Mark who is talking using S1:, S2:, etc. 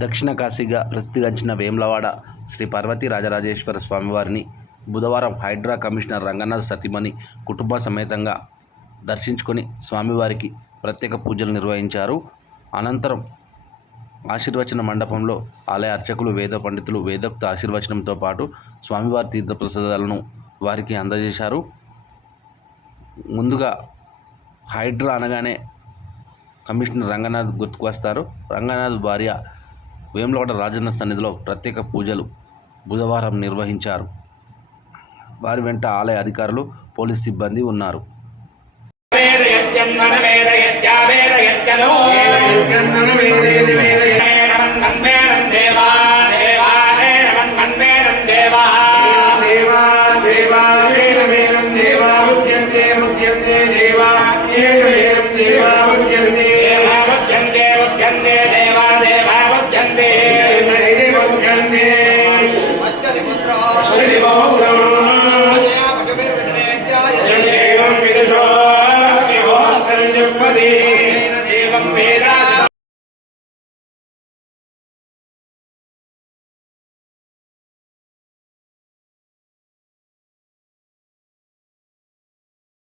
S1: దక్షిణ కాశీగా ప్రసిద్ధిగాంచిన వేములవాడ శ్రీ పార్వతీ రాజరాజేశ్వర స్వామివారిని బుధవారం హైడ్రా కమిషనర్ రంగనాథ్ సతీమణి కుటుంబ సమేతంగా దర్శించుకొని స్వామివారికి ప్రత్యేక పూజలు నిర్వహించారు. అనంతరం ఆశీర్వచన మండపంలో ఆలయ అర్చకులు వేద పండితులు వేదోక్త ఆశీర్వచనంతో పాటు స్వామివారి తీర్థప్రసాదాలను వారికి అందజేశారు. ముందుగా హైడ్రా అనగానే కమిషనర్ రంగనాథ్ గుర్తుకు వస్తారు రంగనాథ్ భార్య వేములవాడ రాజన్న సన్నిధిలో ప్రత్యేక పూజలు బుధవారం నిర్వహించారు వారి వెంట ఆలయ అధికారులు పోలీస్ సిబ్బంది ఉన్నారు
S2: దేవా దేవా
S3: దేవా శ్రీ బహురం ఏవం విదుషో దివోత్తరం చెప్పది
S2: దేవం వేద